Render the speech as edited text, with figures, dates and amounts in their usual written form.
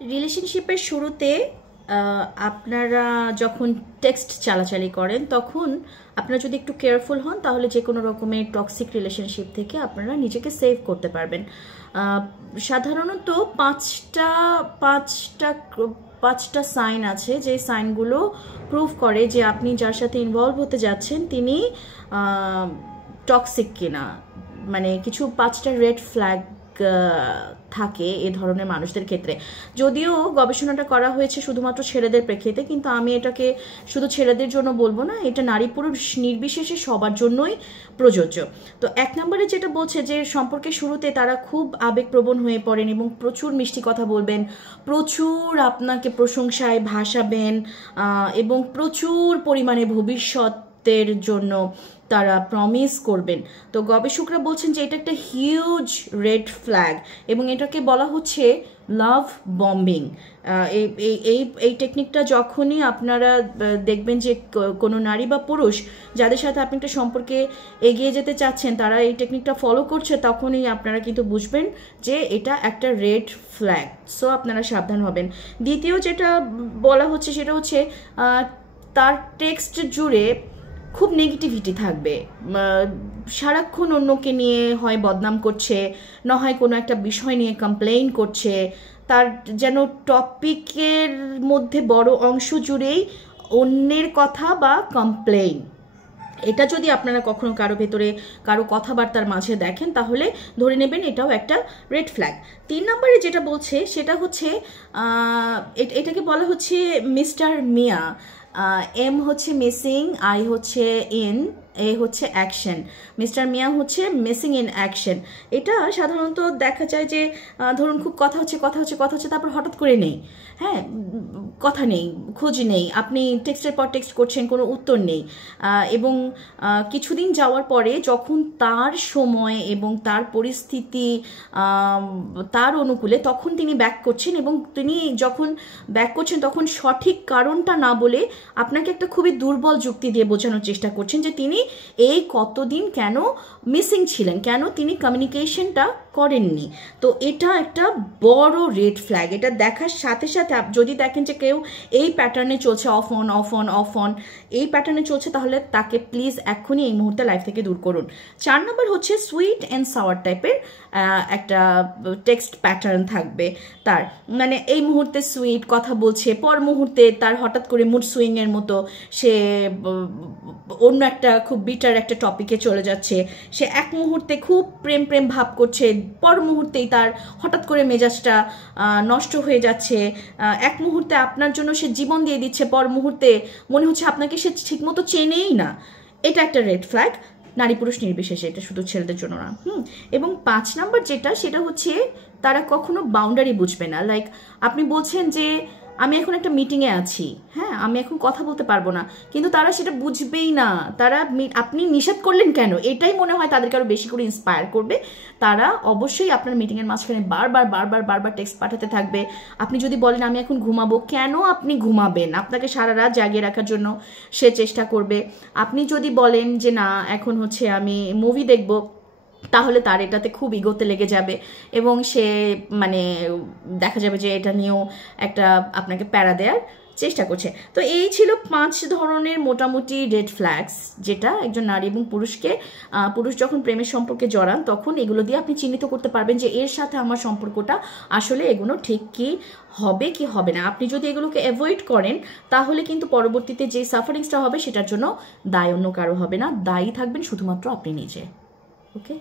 রিলেশনশিপের শুরুতে আপনারা যখন টেক্সট চালাচালি করেন তখন আপনারা যদি একটু কেয়ারফুল হন তাহলে যে কোনো রকমের টক্সিক রিলেশনশিপ থেকে আপনারা নিজেকে সেভ করতে পারবেন। সাধারণত পাঁচটা পাঁচটা পাঁচটা সাইন আছে যে সাইনগুলো প্রুভ করে যে আপনি যার সাথে ইনভলভ হতে যাচ্ছেন তিনি টক্সিক কিনা। মানে কিছু পাঁচটা রেড ফ্ল্যাগ থাকে এ ধরনের মানুষদের ক্ষেত্রে। যদিও গবেষণাটা করা হয়েছে শুধুমাত্র ছেলেদের প্রেক্ষিতে, কিন্তু আমি এটাকে শুধু ছেলেদের জন্য বলবো না, এটা নারী পুরুষ নির্বিশেষে সবার জন্যই প্রযোজ্য। তো এক নম্বরে যেটা বলছে যে সম্পর্কের শুরুতে তারা খুব আবেগপ্রবণ হয়ে পড়েন এবং প্রচুর মিষ্টি কথা বলবেন, প্রচুর আপনাকে প্রশংসায় ভাসাবেন এবং প্রচুর পরিমাণে ভবিষ্যতের জন্য তারা প্রমিস করবেন। তো গবেষকরা বলছেন যে এটা একটা হিউজ রেড ফ্ল্যাগ এবং এটাকে বলা হচ্ছে লাভ বম্বিং। এই টেকনিকটা যখনই আপনারা দেখবেন যে কোনো নারী বা পুরুষ যাদের সাথে আপনি একটা সম্পর্কে এগিয়ে যেতে চাচ্ছেন তারা এই টেকনিকটা ফলো করছে, তখনই আপনারা কিন্তু বুঝবেন যে এটা একটা রেড ফ্ল্যাগ। সো আপনারা সাবধান হবেন। দ্বিতীয় যেটা বলা হচ্ছে সেটা হচ্ছে তার টেক্সট জুড়ে খুব নেগেটিভিটি থাকবে। সারাক্ষণ অন্যকে নিয়ে হয় বদনাম করছে, না হয় কোনো একটা বিষয় নিয়ে কমপ্লেইন করছে। তার যেন টপিকের মধ্যে বড় অংশ জুড়েই অন্যের কথা বা কমপ্লেইন। এটা যদি আপনারা কখনো কারো ভেতরে কারো কথাবার্তার মাঝে দেখেন তাহলে ধরে নেবেন এটাও একটা রেড ফ্ল্যাগ। 3 নম্বরে যেটা বলছে সেটা হচ্ছে এটাকে বলা হচ্ছে মিস্টার মিয়া। এম হচ্ছে মিসিং, আই হচ্ছে ইন, এ হচ্ছে অ্যাকশন। মিস্টার মিয়া হচ্ছে মিসিং ইন অ্যাকশন। এটা সাধারণত দেখা যায় যে ধরুন খুব কথা হচ্ছে তারপর হঠাৎ করে নেই, হ্যাঁ, কথা নেই, খোঁজ নেই, আপনি টেক্সটের পর টেক্সট করছেন, কোনো উত্তর নেই, এবং কিছুদিন যাওয়ার পরে যখন তার সময় এবং তার পরিস্থিতি তার অনুকূলে তখন তিনি ব্যাক করছেন, এবং তিনি যখন ব্যাক করছেন তখন সঠিক কারণটা না বলে আপনাকে একটা খুবই দুর্বল যুক্তি দিয়ে বোঝানোর চেষ্টা করছেন যে তিনি এই কতদিন কেন মিসিং ছিলেন, কেন তিনি কমিউনিকেশনটা করেননি। তো এটা একটা বড় রেড ফ্ল্যাগ। এটা দেখার সাথে সাথে যদি দেখেন যে কেউ এই প্যাটার্নে চলছে, অফ অন এই প্যাটার্নে চলছে, তাহলে তাকে প্লিজ এক্ষুনি এই মুহূর্তে লাইফ থেকে দূর করুন। 4 নম্বর হচ্ছে সুইট অ্যান্ড সাওয়ার টাইপের একটা টেক্সট প্যাটার্ন থাকবে তার। মানে এই মুহূর্তে সুইট কথা বলছে, পর মুহূর্তে তার হঠাৎ করে মুড সুইংয়ের মতো সে অন্য একটা খুব বিটার একটা টপিকে চলে যাচ্ছে। সে এক মুহূর্তে খুব প্রেম ভাব করছে, পর মুহূর্তেই তার হঠাৎ করে মেজাজটা নষ্ট হয়ে যাচ্ছে। এক মুহূর্তে আপনার জন্য সে জীবন দিয়ে দিচ্ছে, পর মুহূর্তে মনে হচ্ছে আপনাকে সে ঠিকমতো চেনেই না। এটা একটা রেড ফ্ল্যাগ, নারী পুরুষ নির্বিশেষে, এটা শুধু ছেলেদের জন্য না। এবং 5 নম্বর যেটা সেটা হচ্ছে তারা কখনো বাউন্ডারি বুঝবে না। লাইক আপনি বলছেন যে আমি এখন একটা মিটিংয়ে আছি, হ্যাঁ, আমি এখন কথা বলতে পারবো না, কিন্তু তারা সেটা বুঝবেই না। তারা আপনি নিষেধ করলেন কেন, এটাই মনে হয় তাদেরকে আরো বেশি করে ইন্সপায়ার করবে। তারা অবশ্যই আপনার মিটিংয়ের মাঝখানে বারবার টেক্সট পাঠাতে থাকবে। আপনি যদি বলেন আমি এখন ঘুমাবো, কেন আপনি ঘুমাবেন? আপনাকে সারা রাত জাগিয়ে রাখার জন্য সে চেষ্টা করবে। আপনি যদি বলেন যে না এখন হচ্ছে আমি মুভি দেখবো, তাহলে তার এটাতে খুব ইগোতে লেগে যাবে এবং সে মানে দেখা যাবে যে এটা নিয়েও একটা আপনাকে প্যারা দেওয়ার চেষ্টা করছে। তো এই ছিল 5 ধরনের মোটামুটি রেড ফ্ল্যাগস, যেটা একজন নারী এবং পুরুষ যখন প্রেমের সম্পর্কে জড়ান তখন এগুলো দিয়ে আপনি চিহ্নিত করতে পারবেন যে এর সাথে আমার সম্পর্কটা আসলে এগুলো ঠিক কি হবে কি হবে না। আপনি যদি এগুলোকে অ্যাভয়েড করেন তাহলে কিন্তু পরবর্তীতে যে সাফারিংসটা হবে সেটার জন্য দায় অন্য কারো হবে না, দায়ী থাকবেন শুধুমাত্র আপনি নিজে। ওকে।